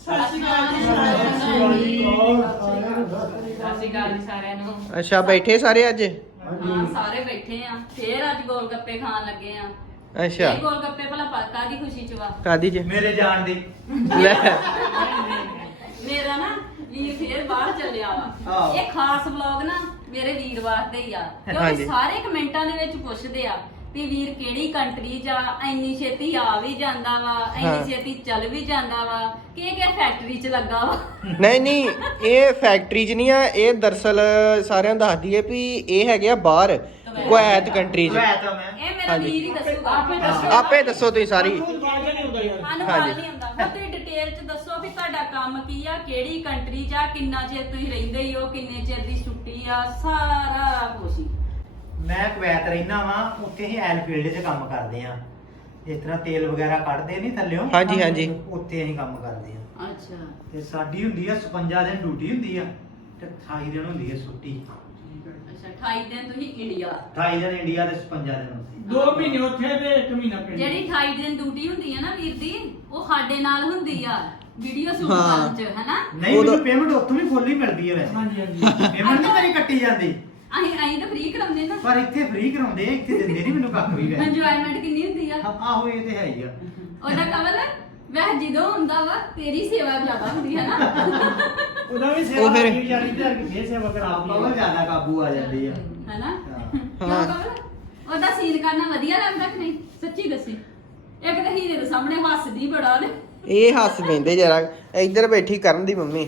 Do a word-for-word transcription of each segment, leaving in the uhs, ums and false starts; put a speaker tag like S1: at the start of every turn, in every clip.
S1: अच्छा बैठे सारे अज
S2: हाँ सारे बैठे आ फिर अज गोलगप्पे खान लगे आ
S1: अच्छा
S2: गोलगप्पे भला कादी खुशी च वा
S1: कादी च
S3: मेरे जान दी
S2: मेरा ना वीर फिर बाहर चलिया वा ये खास व्लॉग ना मेरे वीर वास्ते ही आ क्योंकि सारे कमेंटां दे विच पुछदे आ ਵੀ ਵੀਰ ਕਿਹੜੀ ਕੰਟਰੀ ਜਾ ਇੰਨੀ ਛੇਤੀ ਆ ਵੀ ਜਾਂਦਾ ਵਾ ਇੰਨੀ ਛੇਤੀ ਚੱਲ ਵੀ ਜਾਂਦਾ ਵਾ ਕਿ ਕਿ ਫੈਕਟਰੀ 'ਚ ਲੱਗਾ ਵਾ
S1: ਨਹੀਂ ਨਹੀਂ ਇਹ ਫੈਕਟਰੀ 'ਚ ਨਹੀਂ ਆ ਇਹ ਦਰਸਲ ਸਾਰਿਆਂ ਨੂੰ ਦੱਸ ਦਈਏ ਵੀ ਇਹ ਹੈਗੇ ਆ ਬਾਹਰ ਕੁਵੈਤ ਕੰਟਰੀ 'ਚ
S2: ਇਹ ਮੇਰਾ ਵੀਰ ਹੀ ਦੱਸੂਗਾ ਆਪੇ ਦੱਸੋ
S1: ਆਪੇ ਦੱਸੋ ਤੁਸੀਂ ਸਾਰੀ
S2: ਸਾਨੂੰ ਹਾਲ ਨਹੀਂ ਹੁੰਦਾ ਹੁਣ ਤੁਸੀਂ ਡਿਟੇਲ 'ਚ ਦੱਸੋ ਵੀ ਤੁਹਾਡਾ ਕੰਮ ਕੀ ਆ ਕਿਹੜੀ ਕੰਟਰੀ 'ਚ ਆ ਕਿੰਨਾ ਚਿਰ ਤੁਸੀਂ ਰਹਿੰਦੇ ਹੋ ਕਿੰਨੇ ਚਿਰ ਦੀ ਛੁੱਟੀ ਆ ਸਾਰਾ ਕੁਝ ਹੀ
S3: ਮੈਂ ਕੁਵੈਤ ਰਹਿਣਾ ਵਾ ਉੱਥੇ ਹੀ ਐਲ ਫੀਲਡ 'ਚ ਕੰਮ ਕਰਦੇ ਆ ਇਸ ਤਰ੍ਹਾਂ ਤੇਲ ਵਗੈਰਾ ਕੱਢਦੇ ਨਹੀਂ ਥੱਲਿਓਂ
S1: ਹਾਂਜੀ ਹਾਂਜੀ
S3: ਉੱਥੇ ਅਸੀਂ ਕੰਮ ਕਰਦੇ ਆ
S2: ਅੱਛਾ
S3: ਤੇ ਸਾਡੀ ਹੁੰਦੀ ਆ ਛਪੰਜਾ ਦਿਨ ਡਿਊਟੀ ਹੁੰਦੀ ਆ ਤੇ ਅਠਾਈ ਦਿਨ ਹੁੰਦੀ ਆ ਛੁੱਟੀ
S2: ਅੱਛਾ ਅਠਾਈ ਦਿਨ ਤੁਸੀਂ ਇੰਡੀਆ
S3: ਅਠਾਈ ਦਿਨ ਇੰਡੀਆ ਤੇ ਛਪੰਜਾ ਦਿਨ ਉੱਥੇ
S4: ਦੋ ਮਹੀਨੇ ਉੱਥੇ ਤੇ ਇੱਕ ਮਹੀਨਾ ਪਿੰਡ
S2: ਜਿਹੜੀ ਅਠਾਈ ਦਿਨ ਡਿਊਟੀ ਹੁੰਦੀ ਆ ਨਾ ਵੀਰ ਦੀ ਉਹ ਸਾਡੇ ਨਾਲ ਹੁੰਦੀ ਆ ਵੀਡੀਓ ਸ਼ੂਟ ਕਰਨ ਚ ਹੈਨਾ
S3: ਨਹੀਂ ਮੈਨੂੰ ਪੇਮੈਂਟ ਉੱਥੋਂ ਵੀ ਫੁੱਲ ਹੀ ਮਿਲਦੀ ਆ ਵੈਸੇ
S4: ਹਾਂਜੀ ਹਾਂਜੀ
S3: ਪੇਮੈਂਟ ਨਹੀਂ ਮੇਰੀ ਕੱਟੀ ਜਾਂਦੀ
S2: ਅਸੀਂ ਅਸੀਂ ਤਾਂ ਫ੍ਰੀ ਕਰਾਉਂਦੇ ਨਾ
S3: ਪਰ ਇੱਥੇ ਫ੍ਰੀ ਕਰਾਉਂਦੇ ਆ ਇੱਥੇ ਦਿੰਦੇ ਨਹੀਂ ਮੈਨੂੰ ਕੱਖ ਵੀ ਵੈਸੇ
S2: ਇੰਜੋਇਮੈਂਟ ਕਿੰਨੀ ਹੁੰਦੀ ਆ
S3: ਆਹੋ ਇਹ ਤੇ ਹੈ ਹੀ ਆ
S2: ਉਹਦਾ ਕਮਲ ਵੈਸੇ ਜਦੋਂ ਹੁੰਦਾ ਵਾ ਤੇਰੀ ਸੇਵਾ ਜ਼ਿਆਦਾ ਹੁੰਦੀ ਹੈ ਨਾ
S4: ਉਹਦਾ ਵੀ
S1: ਉਹ
S4: ਸੇਵਾ
S1: ਫਿਰ-
S4: ਹੋਈ ਜਾਰੀ ਤੇ ਹਰ ਕਿਸੇ ਸੇਵਾ ਕਰਾ
S3: ਆਪਾਂ ਉਹ ਜ਼ਿਆਦਾ ਕਾਬੂ ਆ ਜਾਂਦੀ ਆ
S2: ਹੈਨਾ
S3: ਹਾਂ।
S2: ਕਿਉਂ ਕਮਲ ਉਹਦਾ ਸੀਨ ਕਰਨਾ ਵਧੀਆ ਲੱਗਦਾ ਕਿ ਨਹੀਂ ਸੱਚੀ ਦੱਸੀ ਇੱਕ ਤਾਂ ਹੀਰੇ ਦੇ ਸਾਹਮਣੇ ਹੱਸਦੀ ਬੜਾ ਨੇ
S1: ਇਹ ਹੱਸ ਪੈਂਦੇ ਜਰਾ ਇੱਧਰ ਬੈਠੀ ਕਰਨ ਦੀ ਮੰਮੀ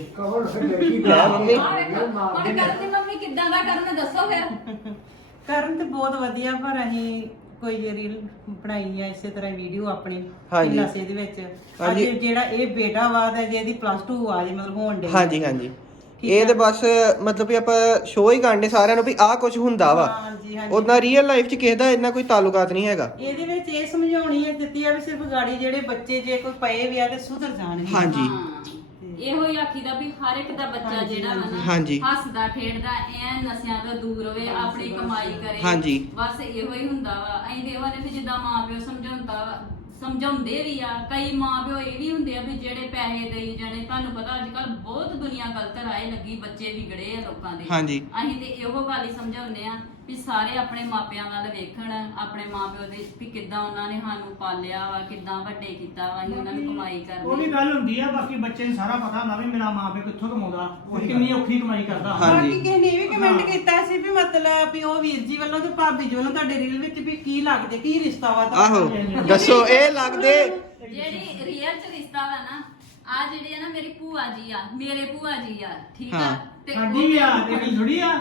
S1: ਲੈ ਮੰਮੀ
S2: ਹੁਣ ਕਰਨ ਦੀ ਮੰਮੀ ਕਿੱਦਾਂ ਦਾ ਕਰਨ ਦੱਸੋ ਫਿਰ
S5: ਕਰਨ ਤੇ ਬਹੁਤ ਵਧੀਆ ਪਰ ਅਸੀਂ ਕੋਈ ਜੇ ਰੀਲ ਬਣਾਈ ਆ ਇਸੇ ਤਰ੍ਹਾਂ ਵੀਡੀਓ ਆਪਣੀ
S1: ਹਾਂਜੀ।
S5: ਨਸ਼ੇ ਦੇ ਵਿੱਚ
S1: ਹਾਂਜੀ।
S5: ਅੱਜ ਜਿਹੜਾ ਇਹ ਬੇਟਾ ਵਾ ਤੇ ਜਿਹਦੀ ਪਲੱਸ ਟੂ ਆ ਜੇ ਮਤਲਬ ਹੋਣ ਦੇ
S1: ਹਾਂਜੀ ਹਾਂਜੀ ਇਹ ਤੇ ਬਸ ਮਤਲਬ ਵੀ ਆਪਾਂ ਸ਼ੋਅ ਹੀ ਕਰਨੇ ਸਾਰਿਆਂ ਨੂੰ ਵੀ ਆਹ ਕੁਝ ਹੁੰਦਾ ਵਾ
S5: ਹਾਂਜੀ ਹਾਂਜੀ
S1: ਉਹਦਾ ਰੀਅਲ ਲਾਈਫ 'ਚ ਕਿਸੇ ਦਾ ਇੰਨਾ ਕੋਈ ਤਾਲੁਕਾਤ ਨਹੀਂ ਹੈਗਾ
S5: ਇਹਦੇ ਵਿੱਚ ਇਹ ਸਮਝਾਉਣੀ ਹੈ ਦਿੱਤੀ ਆ ਵੀ ਸਿਰਫ ਗਾੜੀ ਜਿਹੜੇ ਬੱਚੇ ਜੇ ਕੋਈ ਪਏ ਵੀ ਆ ਤੇ ਸੁਧਰ ਜਾਣਗੇ
S1: ਹਾਂਜੀ
S2: ਇਹੋ ਹੀ ਆਖੀਦਾ ਵੀ ਹਰ ਇੱਕ ਦਾ ਬੱਚਾ ਜਿਹੜਾ ਵਾ ਨਾ
S1: ਹਾਂਜੀ।
S2: ਹੱਸਦਾ ਖੇਡਦਾ ਐ ਨਸ਼ਿਆਂ ਤੋਂ ਦੂਰ ਹੋਵੇ ਆਪਣੀ ਕਮਾਈ ਕਰੇ
S1: ਹਾਂਜੀ।
S2: ਬਸ ਇਹੋ ਹੀ ਹੁੰਦਾ ਵਾ ਅਸੀਂ ਤੇ ਇਹੋ ਨੇ ਵੀ ਜਿੱਦਾਂ ਮਾਪਿਓ ਸਮਝਾਉਂਦਾ ਵਾ ਸਮਝਾਉਂਦੇ ਵੀ ਆ ਕਈ ਮਾਪਿਓ ਇਹ ਵੀ ਹੁੰਦੇ ਆ ਵੀ ਜਿਹੜੇ ਪੈਸੇ ਦੇਈ ਜਾਣੇ ਤੁਹਾਨੂੰ ਪਤਾ ਅੱਜ ਕੱਲ ਬਹੁਤ ਦੁਨੀਆ ਗਲਤ ਰਾਏ ਲੱਗੀ ਬੱਚੇ ਵਿਗੜੇ ਆ ਲੋਕਾਂ ਦੇ
S1: ਹਾਂਜੀ।
S2: ਅਸੀਂ ਤੇ ਇਹੋ ਗੱਲ ਹੀ ਸਮਝਾਉਂਦੇ ਆ ਵੀ ਸਾਰੇ ਆਪਣੇ ਮਾਪਿਆਂ ਵੱਲ ਵੇਖਣ ਆਪਣੇ ਮਾਪਿਓ ਦੇ ਵੀ ਕਿੱਦਾਂ ਉਹਨਾਂ ਨੇ ਸਾਨੂੰ ਪਾਲਿਆ ਵਾ ਕਿੱਦਾਂ ਵੱਡੇ ਕੀਤਾ ਵਾ ਅਸੀਂ ਉਹਨਾਂ ਨੂੰ ਕਮਾਈ
S4: ਉਹ ਵੀ
S2: ਕਰਦੇ
S4: ਗੱਲ ਹੁੰਦੀ ਆ ਬਾਕੀ ਬੱਚੇ ਨੂੰ ਸਾਰਾ ਪਤਾ ਹੁੰਦਾ ਵੀ ਮੇਰਾ ਮਾਂ ਪਿਓ ਕਿੱਥੋਂ ਕਮਾਉਂਦਾ ਉਹ ਕਿੰਨੀ ਔਖੀ ਕਮਾਈ ਕਰਦਾ
S1: ਹਾਂਜੀ।
S5: ਬਾਕੀ ਕਿਸੇ ਨੇ ਇਹ ਵੀ ਕਮੈਂਟ ਕੀਤਾ ਸੀ ਵੀ ਮਤਲਬ ਵੀ ਉਹ ਵੀਰ ਜੀ ਵੱਲੋਂ ਤੇ ਭਾਬੀ ਜੀ ਵੱਲੋਂ ਤੁਹਾਡੇ ਰੀਲ ਵਿੱਚ ਵੀ ਕੀ ਲੱਗਦੇ ਕੀ ਰਿਸ਼ਤਾ ਵਾ
S1: ਆਹੋ ਦੱਸੋ ਇਹ ਲੱਗਦੇ
S2: ਜਿਹੜੀ ਰੀਅਲ ਚ ਰਿਸ਼ਤਾ ਵਾ ਨਾ ਆ ਜਿਹੜੇ ਆ ਨਾ ਮੇਰੀ ਭੂਆ ਜੀ ਆ ਮੇਰੇ ਭੂਆ ਜੀ ਆ ਠੀਕ ਆ
S1: ਹਾਂ।
S2: ਤੇ
S4: ਸਾਡੀ ਵੀ ਆ ਤੇਰੀ ਥੋੜੀ ਆ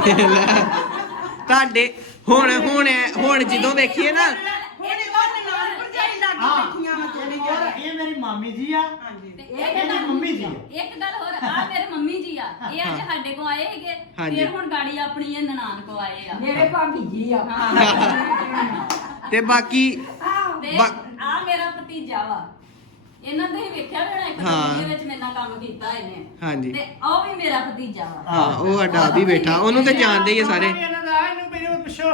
S1: ਤੁਹਾਡੇ ਹੁਣ ਹੁਣ ਹੁਣ ਜਦੋਂ ਵੇਖੀਏ ਨਾ
S5: ਹੁਣ ਤੁਹਾਡੇ ਨਾਲ ਭਰਜਾਈ ਲੱਗ
S3: ਹਾਂ
S5: ਬੈਠੀਆਂ ਵਾ ਥੋੜੀ
S3: ਔਰ ਇਹ ਮੇਰੀ ਮਾਮੀ ਜੀ ਆ
S5: ਹਾਂਜੀ
S2: ਤੇ
S3: ਇਹ ਮੇਰੀ ਮੰਮੀ ਜੀ ਆ
S2: ਇੱਕ ਗੱਲ ਹੋਰ ਆ ਮੇਰੇ ਮੰਮੀ ਜੀ ਆ ਇਹ ਅੱਜ ਸਾਡੇ ਕੋ ਆਏ ਹੈਗੇ
S1: ਹਾਂਜੀ।
S2: ਫਿਰ ਹੁਣ ਗਾੜੀ ਆਪਣੀ ਇਹ ਨਨਾਣ ਕੋ ਆਏ ਆ
S6: ਮੇਰੇ ਭਾਬੀ ਜੀ ਆ
S1: ਤੇ ਬਾਕੀ
S2: ਤੇ
S1: ਬਾ-
S2: ਆ ਮੇਰਾ ਭਤੀਜਾ ਵਾ ਇਹਨਾਂ ਦੇ ਵੇਖਿਆ ਵੀ ਹੋਣਾ ਇੱਕ
S1: ਹਾਂ।
S2: ਵੀਡੀਓ ਵਿੱਚ ਮੇਰੇ ਨਾਲ ਕੰਮ ਕੀਤਾ ਇਹਨੇ
S1: ਹਾਂਜੀ।
S2: ਤੇ ਉਹ ਵੀ ਮੇਰਾ ਭਤੀਜਾ ਵਾ
S1: ਹਾਂ ਉਹ ਸਾਡਾ ਵੀ ਬੈਠਾ ਉਹਨੂੰ ਤੇ ਜਾਣਦੇ ਹੀ ਆ ਸਾਰੇ
S4: ਇਹਨਾਂ ਦਾ ਇਹਨੂੰ ਮੇਰੇ ਪਿੱਛੋਂ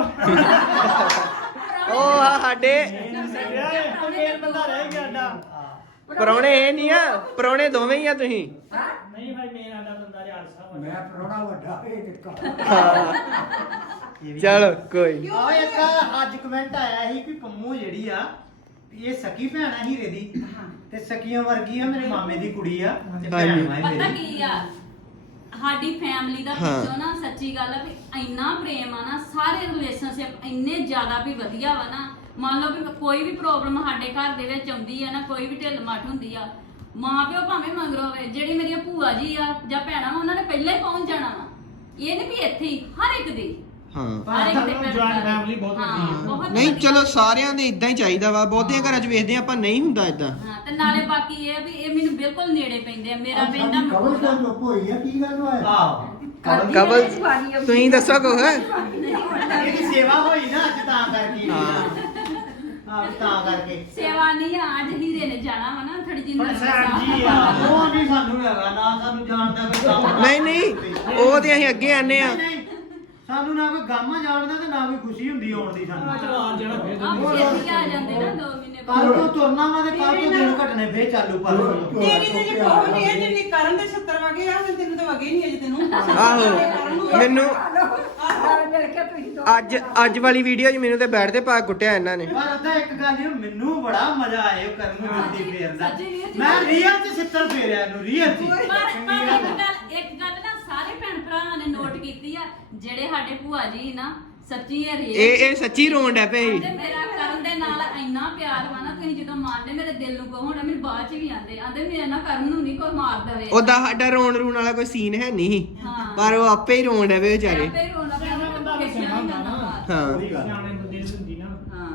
S1: ਉਹ ਆ ਸਾਡੇ
S4: ਫੇਰ ਬੰਦਾ ਰਹਿ ਗਿਆ ਸਾਡਾ
S1: ਪਰੌਣੇ ਇਹ ਨਹੀਂ ਆ ਪਰੌਣੇ ਦੋਵੇਂ ਹੀ ਆ ਤੁਸੀਂ
S4: ਨਹੀਂ ਭਾਈ ਮੇਰਾ ਦਾ ਬੰਦਾ ਰਿਆਲ ਸਾਹਿਬ
S6: ਮੈਂ ਪਰੋਣਾ ਵੱਡਾ ਇਹ ਦਿੱਕਾ
S1: ਚਲੋ ਕੋਈ
S3: ਆ ਇੱਕ ਅੱਜ ਕਮੈਂਟ ਆਇਆ ਸੀ ਕਿ ਪੰਮੂ ਜਿਹੜੀ ਆ ਵੀ ਇਹ ਸਕੀ ਭੈਣ ਆ ਹੀਰੇ ਦੀ ਤੇ ਸਕੀਆਂ ਵਰਗੀ ਆ ਮੇਰੇ ਮਾਮੇ ਦੀ ਕੁੜੀ ਆ ਤੇ ਭੈਣ
S1: ਹਾਂਜੀ।
S3: ਆ ਇਹ
S2: ਪਤਾ
S3: ਮੇਰੀ
S2: ਕੀ ਆ ਸਾਡੀ ਫੈਮਿਲੀ ਦਾ
S1: ਹਾਂ।
S2: ਪਿੱਛੋਂ ਨਾ ਸੱਚੀ ਗੱਲ ਆ ਵੀ ਇੰਨਾ ਪ੍ਰੇਮ ਆ ਨਾ ਸਾਰੇ ਰਿਲੇਸ਼ਨਸ਼ਿਪ ਇੰਨੇ ਜ਼ਿਆਦਾ ਵੀ ਵਧੀਆ ਵਾ ਨਾ ਮੰਨ ਲਓ ਵੀ ਕੋਈ ਵੀ ਪ੍ਰੋਬਲਮ ਸਾਡੇ ਘਰ ਦੇ ਵਿੱਚ ਆਉਂਦੀ ਆ ਨਾ ਕੋਈ ਵੀ ਢਿੱਲ ਮੱਠ ਹੁੰਦੀ ਆ ਮਾਂ ਪਿਓ ਭਾਵੇਂ ਮਗਰੋਂ ਹੋਵੇ ਜਿਹੜੀ ਮੇਰੀਆਂ ਭੂਆ ਜੀ ਆ ਜਾਂ ਭੈਣਾਂ ਵਾ ਉਹਨਾਂ ਨੇ ਪਹਿਲਾਂ ਹੀ ਪਹੁੰਚ ਜਾਣਾ ਵਾ ਇਹ ਨਹੀਂ ਵੀ ਇੱਥੇ ਹੀ ਹਰ ਇੱਕ ਦੇ
S1: ਹਾਂ
S2: ਹਰ ਇੱਕ ਦੇ ਪਿੰਡ
S4: ਜੁਆਇੰਟ
S2: ਦਾ।
S4: ਫੈਮਿਲੀ ਬਹੁਤ
S2: ਹਾਂ,
S4: ਵੱਡੀ ਆ
S2: ਬਹੁਤ
S1: ਨਹੀਂ
S2: ਵਧੀਆ।
S1: ਚਲੋ ਸਾਰਿਆਂ ਦੇ ਇਦਾਂ ਹੀ ਚਾਹੀਦਾ ਵਾ ਬਹੁਤਿਆਂ ਘਰਾਂ 'ਚ ਵੇਖਦੇ ਆਪਾਂ ਨਹੀਂ ਹੁੰਦਾ ਇਦਾਂ
S2: ਹਾਂ ਤੇ ਨਾਲੇ ਬਾਕੀ ਇਹ ਆ ਵੀ ਇਹ ਮੈਨੂੰ ਬਿਲਕੁਲ ਨੇੜੇ ਪੈਂਦੇ ਆ ਮੇਰਾ ਪਿੰਡ ਆ
S6: ਕਵਲ
S2: ਮਕਬੂਲ
S6: ਤੋਂ
S2: ਆ।
S6: ਚੁੱਪ ਹੋਈ ਆ ਕੀ ਗੱਲ ਹੋਇਆ
S3: ਆਹੋ
S1: ਕਬਲ ਤੁਸੀਂ ਦੱਸੋ ਕੁਛ
S3: ਇਹਦੀ ਸੇਵਾ ਹੋਈ ਨਾ ਅੱਜ ਤਾਂ ਕਰਕੇ
S1: ਹਾਂ।
S3: ਹਾਂ ਤਾਂ ਕਰਕੇ
S2: ਸੇਵਾ ਨਹੀਂ ਆ ਅੱਜ ਹੀਰੇ ਨੇ ਜਾਣਾ ਵਾ ਨਾ ਥੋੜੀ ਜਿਹੀ
S4: ਪਰ ਸੈਡ ਜੀ
S3: ਆ
S4: ਆ
S3: ਉਹ ਨਹੀਂ ਸਾਨੂੰ ਹੈਗਾ ਨਾ ਸਾਨੂੰ ਜਾਣਦਾ ਕੋਈ ਕੰਮ
S1: ਨਹੀਂ ਨਹੀਂ ਉਹ ਤੇ ਅਸੀਂ ਅੱਗੇ ਆਨੇ ਆ
S3: ਨਹੀਂ, ਨਹੀਂ, ਸਾਨੂੰ ਨਾ ਕੋਈ ਗਾਮਾ ਜਾਣਦਾ ਤੇ ਨਾ ਕੋਈ ਖੁਸ਼ੀ ਹੁੰਦੀ ਆਉਣ ਦੀ ਸਾਨੂੰ
S4: ਚਲੋ ਆ ਜਿਹੜਾ ਫੇਰ
S2: ਆਪ ਛੇਤੀ ਆ ਜਾਂਦੇ ਨਾ ਦੋ ਮਹੀਨੇ
S3: ਕੱਲ ਤੋਂ ਤੁਰਨਾ ਵਾ ਤੇ ਕੱਲ ਤੋਂ ਦਿਨ ਘਟਣੇ ਫੇਰ ਚਾਲੂ ਪਰ
S5: ਤੇਰੀ ਤੇ ਜੇ ਕੋਹ ਵਗੇ ਆ ਮੈਂ ਤੈਨੂੰ ਤਾਂ ਵਗੇ ਨਹੀਂ ਅਜੇ ਤੈਨੂੰ
S1: ਆਹੋ ਮੈਨੂੰ
S6: ਆਹ ਮਿਲ ਕੇ ਤੁਸੀਂ ਦੋ
S1: ਅੱਜ ਅੱਜ ਵਾਲੀ ਵੀਡੀਓ 'ਚ ਮੈਨੂੰ ਤੇ ਬੈਠ ਤੇ ਪਾ ਕੁੱਟਿਆ ਇਹਨਾਂ ਨੇ
S3: ਪਰ ਉਹਦਾ ਇੱਕ ਗੱਲ ਇਹ ਮੈਨੂੰ ਬੜਾ ਮਜ਼ਾ ਆਇਆ ਉਹ ਕਰਨ ਨੂੰ ਜੁੱਤੀ ਫੇਰਦਾ
S2: ਸੱਚੀ ਰੀਅਲ ਚ।
S3: ਮੈਂ ਰੀਅਲ ਚ ਸਿੱਤਰ ਫੇਰਿਆ ਇਹਨੂੰ ਰੀਅਲ ਚ
S2: ਪਰ ਪਰ ਇੱਕ ਗੱਲ ਇੱਕ ਗੱਲ ਨਾ ਸਾਰੇ ਭੈਣ ਭਰਾਵਾਂ ਨੇ ਨੋਟ ਕੀਤੀ ਆ ਜਿਹੜੇ ਸਾਡੇ ਭੂਆ ਜੀ ਨਾ ਸੱਚੀ ਇਹ ਰੀਅਲ
S1: ਇਹ ਇਹ ਸੱਚੀ ਰੋਣ ਡੈ ਪਏ ਸੀ।
S2: ਤੇ ਮੇਰਾ ਕਰਨ ਦੇ ਨਾਲ ਇੰਨਾ ਪਿਆਰ ਵਾ ਨਾ ਤੁਸੀਂ ਜਦੋਂ ਮੰਨਦੇ ਮੇਰੇ ਦਿਲ ਨੂੰ ਕਹੋ ਨਾ ਮੈਨੂੰ ਬਾਅਦ ਚ ਵੀ ਆਂਦੇ ਆਂਦੇ ਮੇਰੇ ਨਾਲ ਕਰਨ ਨੂੰ ਨਹੀਂ ਕੋਈ ਮਾਰ ਦਵੇ
S1: ਉਹਦਾ ਸਾਡਾ ਰੋਣ ਰੂਣ ਵਾਲਾ ਕੋਈ ਸੀਨ ਹੈ ਨਹੀਂ ਸੀ।
S2: ਹਾਂ।
S1: ਪਰ ਉਹ ਆਪੇ ਹੀ ਰੋਣ ਡੈ ਪਏ ਵਿਚਾਰੇ
S2: ਆਪੇ ਹੀ ਰੋਣਾ ਪੈਣਾ ਬੰਦਾ ਖੇਡਿਆ ਨਹੀਂ ਜਾਂਦਾ ਬਾਹਰ।
S1: ਹਾਂ
S3: ਉਹੀ ਗੱਲ
S4: ਸਿਆਣੇ ਬੰਦੇ ਨੂੰ ਹੁੰਦੀ ਨਾ
S2: ਹਾਂ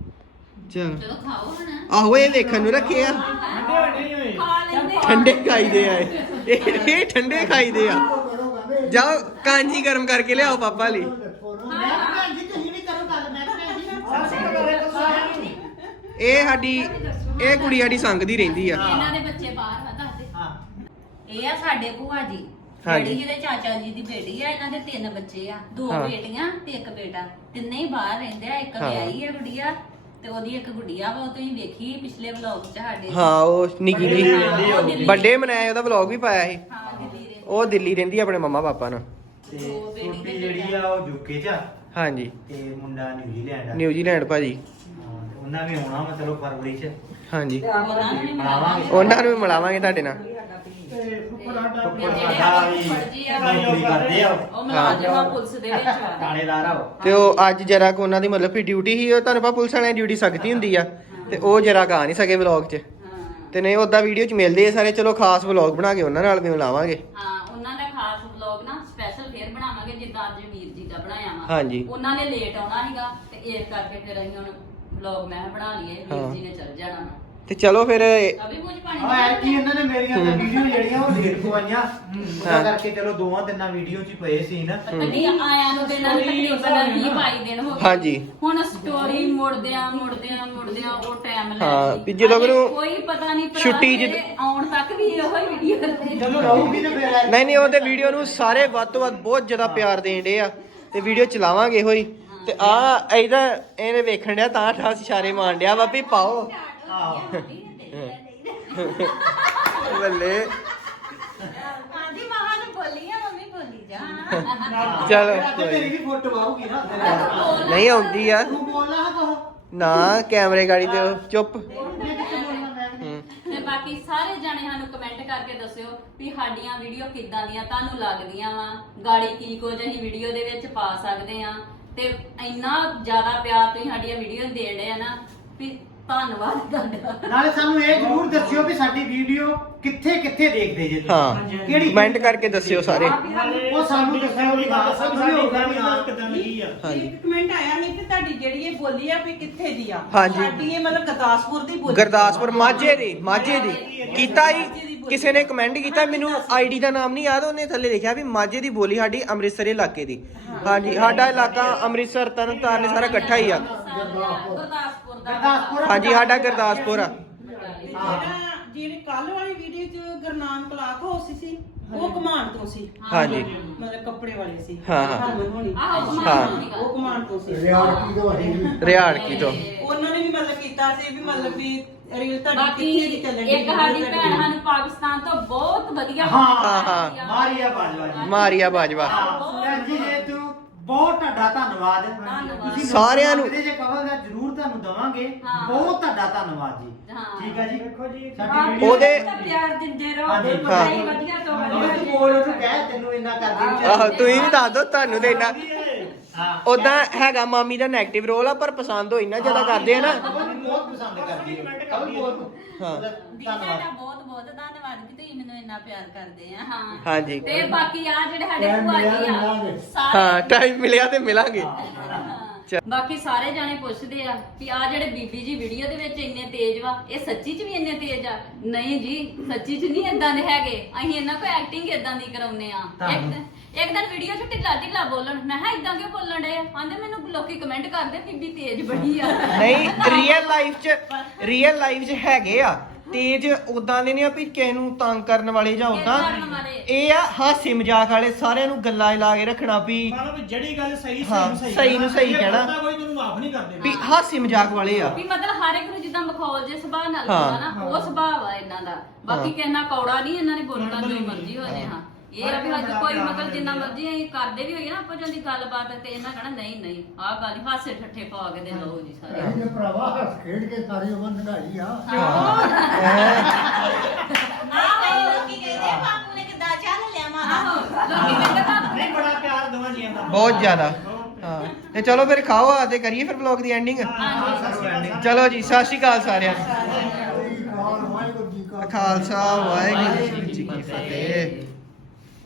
S1: ਚਲ
S2: ਚਲੋ ਖਾਓ ਹੁਣ
S1: ਆਹੋ ਇਹ ਵੇਖਣ ਨੂੰ ਰੱਖੇ ਆ
S4: ਠੰਡੇ ਹੋਣੇ ਨਹੀਂ ਹੋਏ
S2: ਖਾ ਲੈਂਦੇ
S1: ਠੰਡੇ ਖਾਈਦੇ ਆ ਇਹ ਇਹ ਠੰਡੇ ਖਾਈਦੇ ਆ ਜਾਓ ਕਾਂਜੀ ਗਰਮ ਕਰਕੇ ਲਿਆਓ ਪਾਪਾ ਲਈ
S3: ਮੈਂ ਕਿਹਾ ਭੈਣ ਜੀ ਤੁਸੀਂ ਵੀ ਕਰੋ ਗੱਲ ਮੈਂ ਕਿਹਾ ਭੈਣ ਜੀ
S1: ਇਹ ਸਾਡੀ ਇਹ ਕੁੜੀ ਸਾਡੀ ਸੰਗਦੀ ਰਹਿੰਦੀ ਆ
S2: ਇਹਨਾਂ ਦੇ ਬੱਚੇ ਬਾਹਰ ਆ ਦੱਸਦੇ
S3: ਹਾਂ
S7: ਇਹ ਆ ਸਾਡੇ ਭੂਆ ਜੀ
S1: ਹਾਂਜੀ।
S7: ਬੜੀ ਜਿਹਦੇ ਚਾਚਾ ਜੀ ਦੀ ਬੇਟੀ ਆ ਇਹਨਾਂ ਦੇ ਤਿੰਨ ਬੱਚੇ ਆ ਦੋ
S1: ਹਾਂ।
S7: ਬੇਟੀਆਂ ਤੇ ਇੱਕ ਬੇਟਾ ਤਿੰਨੇ ਹੀ ਬਾਹਰ ਰਹਿੰਦੇ ਆ ਇੱਕ
S1: ਹਾਂ।
S7: ਵਿਆਹੀ ਆ ਗੁੜੀਆ ਤੇ ਉਹਦੀ ਇੱਕ ਗੁੜੀਆ ਵਾ ਉਹ ਤੁਸੀਂ ਵੇਖੀ ਪਿਛਲੇ ਵਲੌਗ 'ਚ ਸਾਡੇ
S1: ਹਾਂ ਉਹ ਨਿੱਕੀ
S7: ਹਾਂ, ਉਹ
S1: ਜੀ
S7: ਦਿੱਲੀ-
S1: ਬਰਥਡੇ ਮਨਾਇਆ ਉਹਦਾ ਵਲੌਗ ਵੀ ਪਾਇਆ ਸੀ
S7: ਹਾਂ ਦਿੱਲੀ ਦੇ
S1: ਉਹ ਦਿੱਲੀ ਰਹਿੰਦੀ ਆ ਆਪਣੇ ਮੰਮਾ ਪਾਪਾ ਨਾਲ
S3: ਤੇ ਛੋਟੀ ਜਿਹੜੀ ਆ ਉਹ ਯੂਕੇ ਚ ਆ
S1: ਹਾਂਜੀ
S3: ਤੇ ਮੁੰਡਾ ਨਿਊਜ਼ੀਲੈਂਡ ਆ
S1: ਨਿਊਜ਼ੀਲੈਂਡ ਭਾਜੀ
S3: ਹਾਂ, ਤੇ ਉਹਨਾਂ ਵੀ ਆਉਣਾ ਮਤਲਬ ਫਰਵਰੀ ਚ
S1: ਹਾਂਜੀ
S7: ਉਹਨਾਂ ਨੂੰ ਵੀ
S3: ਮਿਲਾਵਾਂਗੇ
S1: ਉਹਨਾਂ ਨੂੰ ਵੀ ਮਿਲਾਵਾਂਗੇ ਤੁਹਾਡੇ ਨਾਲ
S4: ਤੇ ਫੁੱਫੜ ਸਾਡਾ
S3: ਫੁੱਫੜ
S7: ਜਿਹੜੇ
S3: ਸਾਡਾ ਵੀ
S7: ਫੁੱਫੜ ਜੀ ਆ,
S3: ਨੌਕਰੀ ਕਰਦੇ ਆ ਉਹ।
S2: ਉਹ ਮੁਲਾਜ਼ਮਾਂ ਪੁਲਿਸ ਦੇ ਵਿੱਚ ਆ
S3: ਥਾਣੇਦਾਰ ਆ ਉਹ।
S1: ਤੇ ਉਹ ਅੱਜ ਜਰਾ ਕੋ ਉਹਨਾਂ ਦੀ ਮਤਲਬ ਕਿ ਡਿਊਟੀ ਸੀ ਉਹ ਤੁਹਾਨੂੰ ਪਤਾ ਪੁਲਿਸ ਵਾਲਿਆਂ ਦੀ ਡਿਊਟੀ ਸਖਤੀ ਹੁੰਦੀ ਆ ਤੇ ਉਹ ਜਰਾ ਗਾ ਨਹੀਂ ਸਕੇ ਵਲੌਗ 'ਚ
S2: ਹਾਂ
S1: ਤੇ ਨਹੀਂ ਉਦਾਂ ਵੀਡੀਓ 'ਚ ਮਿਲਦੇ ਆ ਸਾਰੇ ਚਲੋ ਖਾਸ ਵਲੌਗ ਬਣਾ ਕੇ ਉਹਨਾਂ ਨਾਲ ਵੀ ਮਿਲਾਵਾਂਗੇ
S2: ਹਾਂ ਉਹਨਾਂ ਦਾ ਖਾਸ ਵਲੌਗ ਨਾ ਸਪੈਸ਼ਲ ਫੇਰ ਬਣਾਵਾਂਗੇ ਜਿੱਦਾਂ ਅੱਜ ਵੀਰ ਜੀ ਦਾ ਬਣਾਇਆ ਵਾ
S1: ਹਾਂਜੀ।
S2: ਉਹਨਾਂ ਨੇ ਲੇਟ ਆਉਣਾ ਸੀਗਾ ਤੇ ਇਸ ਕਰਕੇ ਫਿਰ ਅਸੀਂ ਹੁਣ ਵਲੌਗ ਮੈਂ ਬਣਾ ਲਈਏ
S1: ਹਾਂ।
S2: ਵੀਰ ਜੀ ਨੇ ਚੱਲ ਜਾਣਾ ਵਾ।
S1: ਤੇ ਚਲੋ ਫਿਰ
S2: ਅਭੀ ਮੁਝ ਪਾਣੀ
S3: ਆ ਐਤਕੀ ਇਹਨਾਂ ਨੇ ਮੇਰੀਆਂ ਤਾਂ ਵੀਡੀਓ ਜਿਹੜੀਆਂ ਉਹ ਲੇਟ ਪਵਾਈਆਂ ਉਹਦਾ
S1: ਹਾਂ।
S3: ਕਰਕੇ ਚਲੋ ਦੋਵਾਂ ਤਿੰਨਾਂ ਵੀਡੀਓ ਚ ਹੀ ਪਏ ਸੀ ਨਾ
S2: ਕਦੀ ਆਇਆਂ ਨੂੰ ਦਿਨਾਂ ਨੂੰ ਤਕਰੀਬਨ ਵੀਹ ਬਾਈ ਦਿਨ ਹੋ ਗਏ
S1: ਹਾਂਜੀ।
S2: ਹੁਣ ਸਟੋਰੀ ਮੁੜਦਿਆਂ ਮੁੜਦਿਆਂ ਮੁੜਦਿਆਂ ਉਹ ਟਾਈਮ ਲੈ
S1: ਹਾਂ,
S2: ਗਈ।
S1: ਵੀ ਜਦੋਂ
S2: ਅਜੇ
S1: ਮੈਨੂੰ
S2: ਕੋਈ ਪਤਾ ਨਹੀਂ ਭਰਾ
S1: ਛੁੱਟੀ
S2: ਮੇਰੇ
S1: ਜਿੱਦ-
S2: ਆਉਣ ਤੱਕ ਵੀ ਇਹੋ ਹੀ ਵੀਡੀਓ
S3: ਚਲੋ ਰਹੂਗੀ ਤੇ ਫਿਰ
S1: ਨਹੀਂ ਨਹੀਂ ਉਹਦੇ ਵੀਡੀਓ ਨੂੰ ਸਾਰੇ ਵੱਧ ਤੋਂ ਵੱਧ ਬਹੁਤ ਜ਼ਿਆਦਾ ਪਿਆਰ ਦੇਣ ਡੇ ਆ ਤੇ ਵੀਡੀਓ ਚਲਾਵਾਂਗੇ ਹੋਈ ਤੇ ਆ ਇਹਦਾ ਇਹਨੇ ਵੇਖਣ ਡਿਆ ਤਾਂ ਠਾਸ ਇਸ਼ਾਰੇ ਮਾਰਨ ਡਿਆ ਵਾ ਵੀ ਪਾਓ ਬੱਲੇ
S7: ਹਾਂਜੀ ਮਾਂ ਨੂੰ ਬੋਲੀ ਆ ਮੰਮੀ ਬੋਲੀ ਜਾ
S1: ਚਲੋ
S3: ਅੱਜ ਤੇਰੀ ਵੀ ਫੋਟੋ ਆਊਗੀ ਨਾ
S1: ਨਹੀਂ ਆਉਂਦੀ ਆ
S3: ਤੂੰ ਬੋਲਣਾ ਹੈ ਕੋ
S1: ਨਾ ਕੈਮਰੇ ਗਾੜੀ ਤੇ ਉਹ ਚੁੱਪ
S3: ਮੈਂ ਕਿੱਥੇ ਬੋਲਣਾ ਮੈਂ
S1: ਹੂੰ।
S2: ਤੇ ਬਾਕੀ ਸਾਰੇ ਜਾਣੇ ਸਾਨੂੰ ਕਮੈਂਟ ਕਰਕੇ ਦੱਸਿਓ ਵੀ ਸਾਡੀਆਂ ਵੀਡੀਓ ਕਿੱਦਾਂ ਦੀਆਂ ਤੁਹਾਨੂੰ ਲੱਗਦੀਆਂ ਵਾ ਗਾੜੀ ਕੀ ਕੁਝ ਅਸੀਂ ਵੀਡੀਓ ਦੇ ਵਿੱਚ ਪਾ ਸਕਦੇ ਆ ਤੇ ਇੰਨਾ ਜ਼ਿਆਦਾ ਪਿਆਰ ਤੁਸੀਂ ਸਾਡੀਆਂ ਵੀਡੀਓ ਨੂੰ ਦੇ ਰਹੇ ਆ ਨਾ ਵੀ ਧੰਨਵਾਦ ਤੁਹਾਡਾ
S3: ਨਾਲੇ ਸਾਨੂੰ ਇਹ ਜ਼ਰੂਰ ਦੱਸਿਓ ਵੀ ਸਾਡੀ ਵੀਡੀਓ ਕਿੱਥੇ ਕਿੱਥੇ ਦੇਖਦੇ ਜੇ ਤੁਸੀਂ
S1: ਹਾਂ
S3: ਕਿਹੜੀ
S1: ਕਮੈਂਟ ਕਰਕੇ ਦੱਸਿਓ ਸਾਰੇ
S3: ਉਹ ਸਾਨੂੰ ਦੱਸਿਓ ਵੀ ਹਾਂ ਸਾਨੂੰ ਵੀ ਹੋਊਗਾ ਵੀ ਹਾਂ
S4: ਕਿਦਾਂ ਲੱਗੀ ਆ
S1: ਹਾਂਜੀ।
S5: ਇੱਕ ਕਮੈਂਟ ਆਇਆ ਸੀ ਕਿ ਤੁਹਾਡੀ ਜਿਹੜੀ ਇਹ ਬੋਲੀ ਆ ਵੀ ਕਿੱਥੇ ਦੀ ਆ
S1: ਹਾਂਜੀ।
S5: ਸਾਡੀ ਇਹ ਮਤਲਬ ਗੁਰਦਾਸਪੁਰ ਦੀ ਬੋਲੀ
S1: ਗੁਰਦਾਸਪੁਰ ਮਾਝੇ ਦੀ ਮਾਝੇ ਦੀ ਕੀਤਾ ਹੀ ਕਿਸੇ ਨੇ ਕਮੈਂਟ ਕੀਤਾ ਮੈਨੂੰ ਆਈਡੀ ਦਾ ਨਾਮ ਨਹੀਂ ਯਾਦ ਉਹਨੇ ਥੱਲੇ ਲਿਖਿਆ ਵੀ ਮਾਝੇ ਦੀ ਬੋਲੀ ਸਾਡੀ ਅੰਮ੍ਰਿਤਸਰ ਇਲਾਕੇ ਦੀ ਹਾਂਜੀ ਸਾਡਾ ਇਲਾਕਾ ਅੰਮ੍ਰਿਤਸਰ ਤਰਨਤਾਰਨ ਸਾਰਾ ਇਕੱਠਾ ਹੀ ਆ
S2: ਗੁਰਦਾਸਪੁਰ ਦਾ
S3: ਗੁਰਦਾਸਪੁਰ
S1: ਹਾਂਜੀ ਸਾਡਾ ਗੁਰਦਾਸਪੁਰ ਆ
S5: ਤੇ ਜਿਹੜਾ ਜਿਹੜੀ ਕੱਲ ਵਾਲੀ ਵੀਡੀਓ ਚ ਗੁਰਨਾਮ ਕਲਾਕ ਹੋ ਸੀ ਸੀ ਉਹ ਕਮਾਂਡ ਤੋਂ ਸੀ
S1: ਹਾਂਜੀ
S5: ਮਤਲਬ ਕੱਪੜੇ ਵਾਲੇ ਸੀ
S1: ਹਾਂ, ਹਾਂ।
S5: ਹਰਮਨ ਹੋਣੀ
S2: ਆਹੋ
S1: ਹਾਂ।
S5: ਉਹ ਕਮਾਂਡ ਤੋਂ ਸੀ
S6: ਰਿਆਲਟੀ ਤੋਂ ਅਸੀਂ
S1: ਰਿਆੜਕੀ ਤੋਂ
S5: ਉਹਨਾਂ ਨੇ ਵੀ ਮਤਲਬ ਕੀਤਾ ਸੀ ਵੀ ਮਤਲਬ ਵੀ ਰੀਲ ਤੁਹਾਡੀ
S2: ਬਾਕੀ
S5: ਕਿੱਥੇ ਦੀ ਚੱਲਣ
S2: ਇੱਕ ਸਾਡੀ ਭੈਣ ਸਾਨੂੰ ਪਾਕਿਸਤਾਨ ਤੋਂ ਬਹੁਤ ਵਧੀਆ
S3: ਹਾਂ
S1: ਹਾਂ, ਹਾਂ।
S3: ਮਾਰੀਆ ਬਾਜਵਾ ਜੀ
S1: ਮਾਰੀਆ ਬਾਜਵਾ
S3: ਹਾਂ ਭੈਣ ਜੀ ਨੇ ਤੂੰ ਬਹੁਤ ਤੁਹਾਡਾ ਧੰਨਵਾਦ
S2: ਧੰਨਵਾਦ।
S3: ਤੁਸੀਂ
S1: ਸਾਰਿਆਂ ਨੂੰ-
S3: ਮੰਗਦੇ ਜੇ ਕਵਲ ਦਾ ਜ਼ਰੂਰ ਤੁਹਾਨੂੰ ਦਵਾਂਗੇ
S2: ਹਾਂ।
S3: ਬਹੁਤ ਤੁਹਾਡਾ ਧੰਨਵਾਦ ਜੀ
S2: ਹਾਂ।
S3: ਠੀਕ ਹੈ ਜੀ
S4: ਦੇਖੋ ਜੀ
S3: ਸਾਡੀ ਵੀਡੀਓ
S1: ਉਹਦੇ
S2: ਪਿਆਰ ਦਿੰਦੇ ਰਹੋ
S3: ਹਾਂਜੀ।
S1: ਹਾਂ।
S2: ਵਧੀਆ ਤੋਂ
S3: ਤੂੰ ਬੋਲ ਉਹਨੂੰ ਕਹਿ ਤੈਨੂੰ ਇੰਨਾ ਕਰਦੀ
S1: ਆਹੋ ਤੁਸੀਂ ਵੀ ਦੱਸ ਦੋ ਤੁਹਾਨੂੰ ਤੇ ਇੰਨਾ
S3: ਹਾਂ
S1: ਉਦਾਂ ਹੈਗਾ ਮਾਮੀ ਦਾ 네ਗੇਟਿਵ ਰੋਲ ਆ ਪਰ ਪਸੰਦ ਉਹ ਇੰਨਾ ਜ਼ਿਆਦਾ ਕਰਦੇ ਆ ਨਾ
S3: ਕਵਲ ਨੂੰ ਬਹੁਤ ਪਸੰਦ ਕਰਦੀ ਹੈ ਕਵਲ ਬਹੁਤ
S1: ਹਾਂ।
S7: ਦੀ ਤੁਹਾਡਾ ਬਹੁਤ ਬਹੁਤ ਧੰਨਵਾਦ ਕਿ ਤੁਸੀਂ ਮੈਨੂੰ ਇੰਨਾ ਪਿਆਰ ਕਰਦੇ ਆ
S2: ਹਾਂ
S1: ਹਾਂਜੀ
S2: ਤੇ ਬਾਕੀ ਆ ਜਿਹੜੇ ਸਾਡੇ
S6: ਟਾਈਮ
S2: ਭੂਆ
S6: ਮਿਲਿਆ
S2: ਜੀ
S6: ਤੇ
S2: ਆ
S6: ਮਿਲਾਂਗੇ।
S2: ਸਾਰੇ
S1: ਹਾਂ ਟਾਈਮ ਮਿਲਿਆ ਤੇ ਮਿਲਾਂਗੇ
S2: ਹਾਂ। ਬਾਕੀ ਸਾਰੇ ਜਾਣੇ ਪੁੱਛਦੇ ਆ ਕਿ ਆ ਜਿਹੜੇ ਬੀਬੀ ਜੀ ਵੀਡੀਓ ਦੇ ਵਿੱਚ ਇੰਨੇ ਤੇਜ਼ ਵਾ ਇਹ ਸੱਚੀ ਚ ਵੀ ਇੰਨੇ ਤੇਜ਼ ਆ ਨਹੀਂ ਜੀ ਸੱਚੀ ਚ ਨਹੀਂ ਇਦਾਂ ਦੇ ਹੈਗੇ ਅਸੀਂ ਇਹਨਾਂ ਕੋ ਐਕਟਿੰਗ ਇਦਾਂ ਦੀ ਕਰਾਉਨੇ ਆ ਇੱਕ ਦਿਨ- ਇੱਕ ਦਿਨ ਵੀਡੀਓ ਚ ਢਿੱਲਾ ਢਿੱਲਾ ਬੋਲਣ ਮੈਂ ਕਿਹਾ ਇਦਾਂ ਕਿਉਂ ਬੋਲਣ ਡਏ ਆਂਦੇ ਮੈਨੂੰ ਲੋਕੀ ਕਮੈਂਟ ਕਰਦੇ ਬੀਬੀ ਤੇਜ਼ ਬੜੀ ਆ
S1: ਨਹੀਂ ਰੀਅਲ ਲਾਈਫ 'ਚ ਰੀਅਲ ਲਾਈਫ 'ਚ ਹੈਗੇ ਆ ਤੇਜ ਉਦਾਂ ਦੇ ਨਹੀਂ ਆ ਵੀ ਕਿਸੇ ਨੂੰ ਤੰਗ ਕਰਨ ਵਾਲੇ ਜਾਂ ਉਦਾਂ
S2: ਕਰਨ ਵਾਲੇ।
S1: ਇਹ ਆ ਹਾਸੇ ਮਜ਼ਾਕ ਵਾਲੇ, ਸਾਰਿਆਂ ਨੂੰ ਗੱਲਾਂ 'ਚ ਲਾ ਕੇ ਰੱਖਣਾ ਵੀ
S4: ਮਤਲਬ ਵੀ ਜਿਹੜੀ ਗੱਲ ਸਹੀ
S1: ਹਾਂ,
S4: ਸਹੀ
S1: ਸਹੀ ਨੂੰ ਸਹੀ
S4: ਇਹ
S1: ਕਹਿਣਾ।
S4: ਬੰਦਾ ਕੋਈ ਤੈਨੂੰ ਮਾਫ ਨਹੀਂ ਕਰਦੇ
S1: ਵੀ ਹਾਸੇ ਮਜ਼ਾਕ ਵਾਲੇ ਆ
S2: ਵੀ ਮਤਲਬ ਹਰ ਇੱਕ ਨੂੰ ਜਿੱਦਾਂ ਮਖੌਲ ਜੇ ਸੁਭਾਅ ਨਾਲ
S1: ਹਾਂ।
S2: ਹੁੰਦਾ ਨਾ ਉਹ ਸੁਭਾਅ ਆ ਇਹਨਾਂ ਦਾ। ਬਾਕੀ
S1: ਹਾਂ।
S2: ਕਿਸੇ ਨਾਲ ਕੌੜਾ ਨਹੀਂ, ਇਹਨਾਂ ਨੇ ਬੋਲਣਾ ਜੋ
S4: ਬਿਲਕੁਲ
S2: ਮਰਜ਼ੀ ਹੋ ਜਾਏ।
S1: ਹਾਂ।
S2: ਹਾਂ ਇਹ ਆ ਵੀ ਹਜੇ ਕੋਈ ਮਤਲਬ ਜਿੰਨਾ ਮਰਜ਼ੀ ਅਸੀਂ ਕਰਦੇ ਵੀ ਹੋਈਏ ਨਾ ਆਪਾਂ ਜਾਂਦੀ ਗੱਲਬਾਤ ਤੇ ਇਹਨਾਂ ਕਹਣਾ ਨਹੀਂ ਨਹੀਂ ਆਹ ਗੱਲ ਨੀ, ਹਾਸੇ ਠੱਠੇ ਪਾ ਕੇ ਦੇ ਲਓ ਜੀ ਸਾਰੇ।
S6: ਇਹ ਭਰਾਵਾ ਹੱਸ ਖੇਡ ਕੇ ਸਾਰੀ ਉਮਰ ਨਿਭਾਈ ਆ
S7: ਆ ਕਈ ਲੋਕੀ ਕਹਿੰਦੇ ਬਾਪੂ ਨੇ ਕਿੱਦਾਂ ਚੱਲ ਲਿਆ ਮਾਂ
S2: ਆਹੋ ਲੋਕੀ ਕਹਿੰਦੇ ਬਾਪੂ
S4: ਨਹੀਂ ਬੜਾ ਪਿਆਰ ਦੋਵਾਂ ਜੀਆਂ ਦਾ
S1: ਬਹੁਤ ਜ਼ਿਆਦਾ। ਹਾਂ ਤੇ ਚਲੋ ਫਿਰ ਖਾਓ ਆ ਤੇ ਕਰੀਏ ਫਿਰ ਵਲੌਗ ਦੀ ਐਂਡਿੰਗ। ਚਲੋ ਜੀ ਸਤਿ ਸ਼੍ਰੀ ਅਕਾਲ ਸਾਰਿਆਂ ਨੂੰ।
S6: ਵਾਹਿਗੁਰੂ ਜੀ ਕਾ
S1: ਖਾਲਸਾ ਵਾਹਿਗੁਰੂ ਜੀ ਕੀ ਫਤਿਹ।